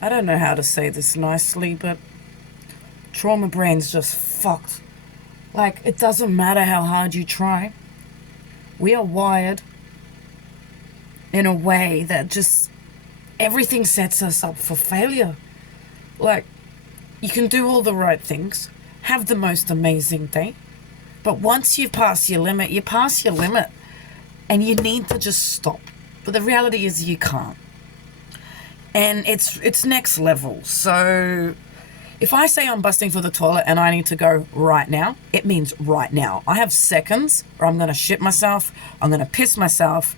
I don't know how to say this nicely, but trauma brain's just fucked. Like, it doesn't matter how hard you try. We are wired in a way that just everything sets us up for failure. Like, you can do all the right things, have the most amazing day, but once you pass your limit, you pass your limit and you need to just stop. But the reality is you can't. And it's next level. So if I say I'm busting for the toilet and I need to go right now, it means right now. I have seconds or I'm going to shit myself, I'm going to piss myself,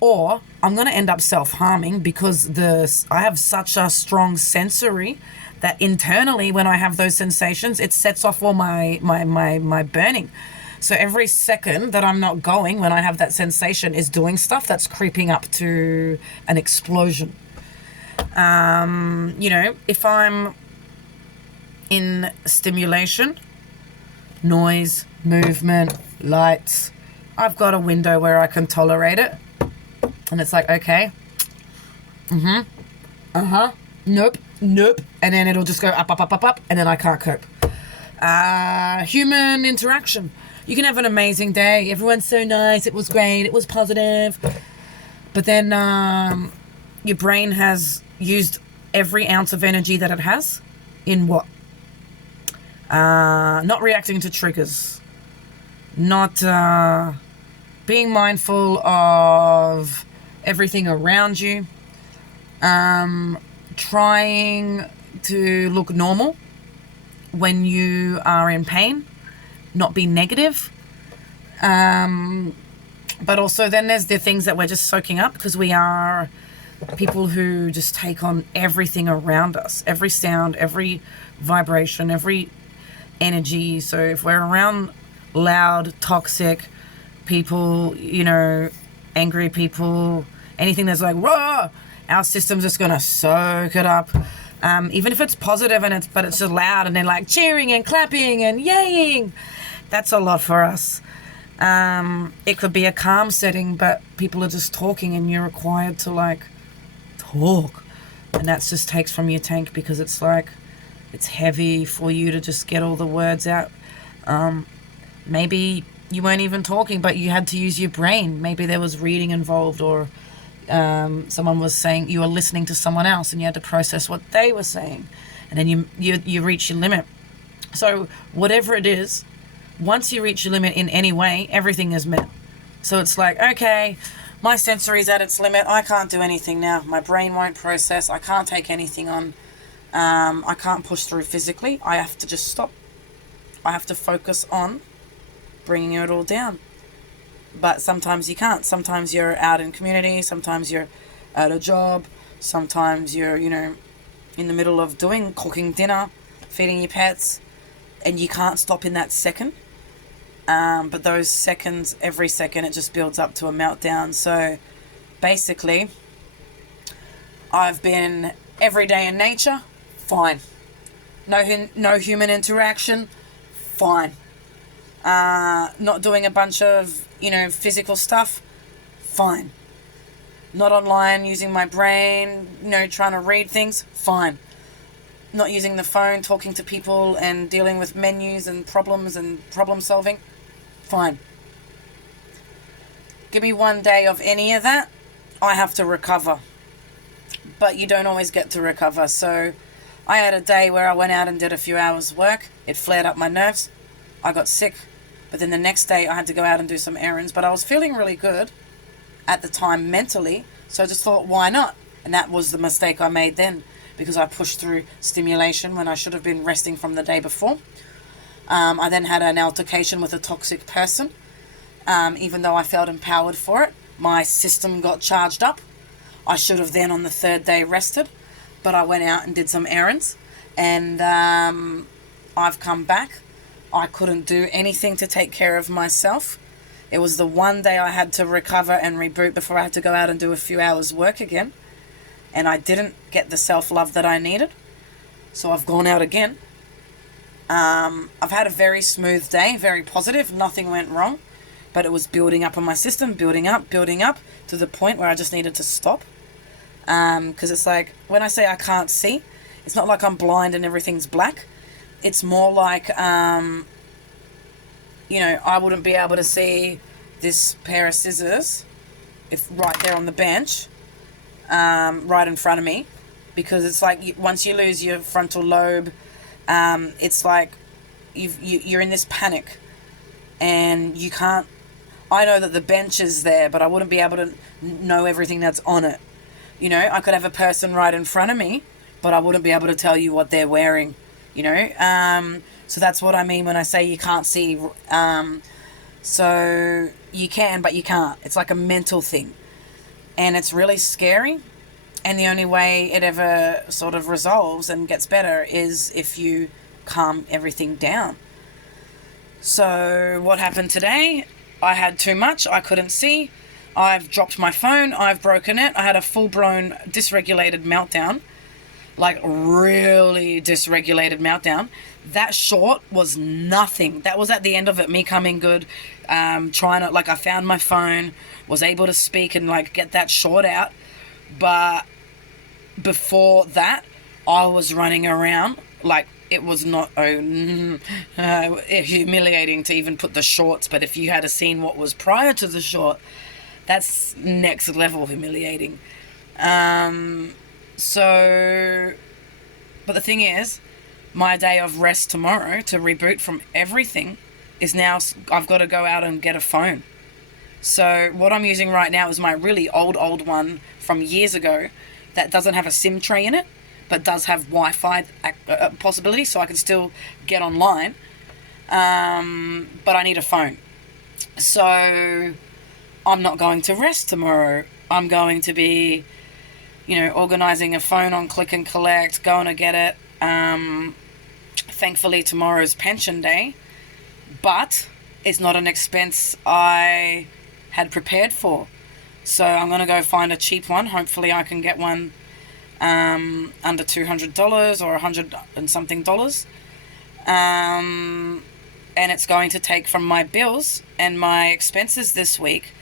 or I'm going to end up self-harming because I have such a strong sensory that internally when I have those sensations, it sets off all my burning. So every second that I'm not going when I have that sensation is doing stuff that's creeping up to an explosion. If I'm in stimulation, noise, movement, lights, I've got a window where I can tolerate it. And it's like, okay, nope, nope. And then it'll just go up, up, up, up, up, and then I can't cope. Human interaction. You can have an amazing day. Everyone's so nice. It was great. It was positive. But then your brain has used every ounce of energy that it has in what? Not reacting to triggers. Not being mindful of everything around you. Trying to look normal when you are in pain, not be negative. But also then there's the things that we're just soaking up because we are people who just take on everything around us, every sound, every vibration, every energy. So if we're around loud, toxic people, angry people, anything that's like, raw, our system's just going to soak it up. Even if it's positive but it's just loud and then like cheering and clapping and yaying, that's a lot for us. It could be a calm setting, but people are just talking and you're required to like talk. And that just takes from your tank because it's like, it's heavy for you to just get all the words out. Maybe you weren't even talking, but you had to use your brain. Maybe there was reading involved or someone was saying you were listening to someone else and you had to process what they were saying. And then you reach your limit. So whatever it is, once you reach your limit in any way, everything is met. So it's like, okay, my sensory's at its limit. I can't do anything now. My brain won't process. I can't take anything on. I can't push through physically. I have to just stop. I have to focus on bringing it all down. But sometimes you can't. Sometimes you're out in community. Sometimes you're at a job. Sometimes you're, in the middle of cooking dinner, feeding your pets, and you can't stop in that second. But those seconds, every second, it just builds up to a meltdown. So basically, I've been every day in nature, fine. No human interaction, fine. Not doing a bunch of, physical stuff, fine. Not online, using my brain, trying to read things, fine. Not using the phone, talking to people and dealing with menus and problems and problem solving, fine. Give me one day of any of that, I have to recover. But you don't always get to recover. So I had a day where I went out and did a few hours work. It flared up my nerves. I got sick. But then the next day I had to go out and do some errands. But I was feeling really good at the time mentally. So I just thought, why not? And that was the mistake I made then, because I pushed through stimulation when I should have been resting from the day before. I then had an altercation with a toxic person. Even though I felt empowered for it, my system got charged up. I should have then on the third day rested, but I went out and did some errands, and I've come back. I couldn't do anything to take care of myself. It was the one day I had to recover and reboot before I had to go out and do a few hours work again, and I didn't get the self-love that I needed, so I've gone out again. I've had a very smooth day, very positive, nothing went wrong, but it was building up on my system, building up to the point where I just needed to stop. Because it's like, when I say I can't see, it's not like I'm blind and everything's black. It's more like, I wouldn't be able to see this pair of scissors if right there on the bench, right in front of me, because it's like once you lose your frontal lobe, it's like you're in this panic, and you can't. I know that the bench is there, but I wouldn't be able to know everything that's on it. I could have a person right in front of me, but I wouldn't be able to tell you what they're wearing. So that's what I mean when I say you can't see. So you can, but you can't. It's like a mental thing. And it's really scary. And the only way it ever sort of resolves and gets better is if you calm everything down. So what happened today? I had too much. I couldn't see. I've dropped my phone. I've broken it. I had a full-blown dysregulated meltdown. Like, really dysregulated meltdown. That short was nothing. That was at the end of it, me coming good, trying to, I found my phone, was able to speak and, get that short out. But before that, I was running around, it was not humiliating to even put the shorts, but if you had seen what was prior to the short, that's next level humiliating. But the thing is, my day of rest tomorrow to reboot from everything is now I've got to go out and get a phone. So what I'm using right now is my really old one from years ago that doesn't have a SIM tray in it, but does have Wi-Fi possibility, so I can still get online. But I need a phone. So I'm not going to rest tomorrow. I'm going to be, organising a phone on click and collect, going to get it. Thankfully, tomorrow's pension day, but it's not an expense I had prepared for. So I'm going to go find a cheap one. Hopefully I can get one under $200 or $100 and something. And it's going to take from my bills and my expenses this week.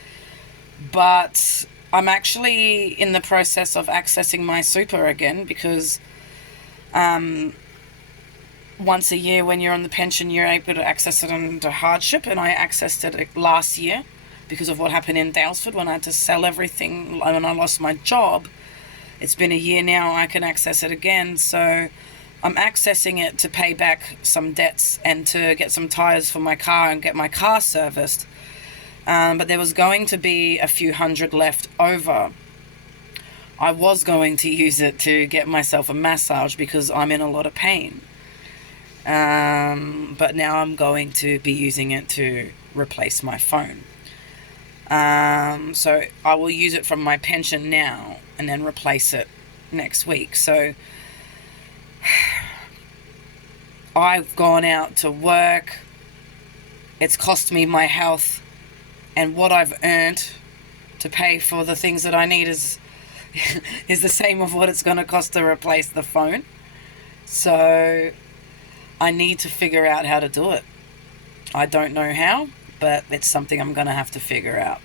But I'm actually in the process of accessing my super again, because once a year when you're on the pension, you're able to access it under hardship, and I accessed it last year because of what happened in Daylesford when I had to sell everything when I lost my job. It's been a year now, I can access it again, so I'm accessing it to pay back some debts and to get some tyres for my car and get my car serviced. But there was going to be a few hundred left over. I was going to use it to get myself a massage because I'm in a lot of pain. But now I'm going to be using it to replace my phone. So I will use it from my pension now and then replace it next week. So I've gone out to work. It's cost me my health, and what I've earned to pay for the things that I need is the same of what it's going to cost to replace the phone. So I need to figure out how to do it. I don't know how, but it's something I'm going to have to figure out.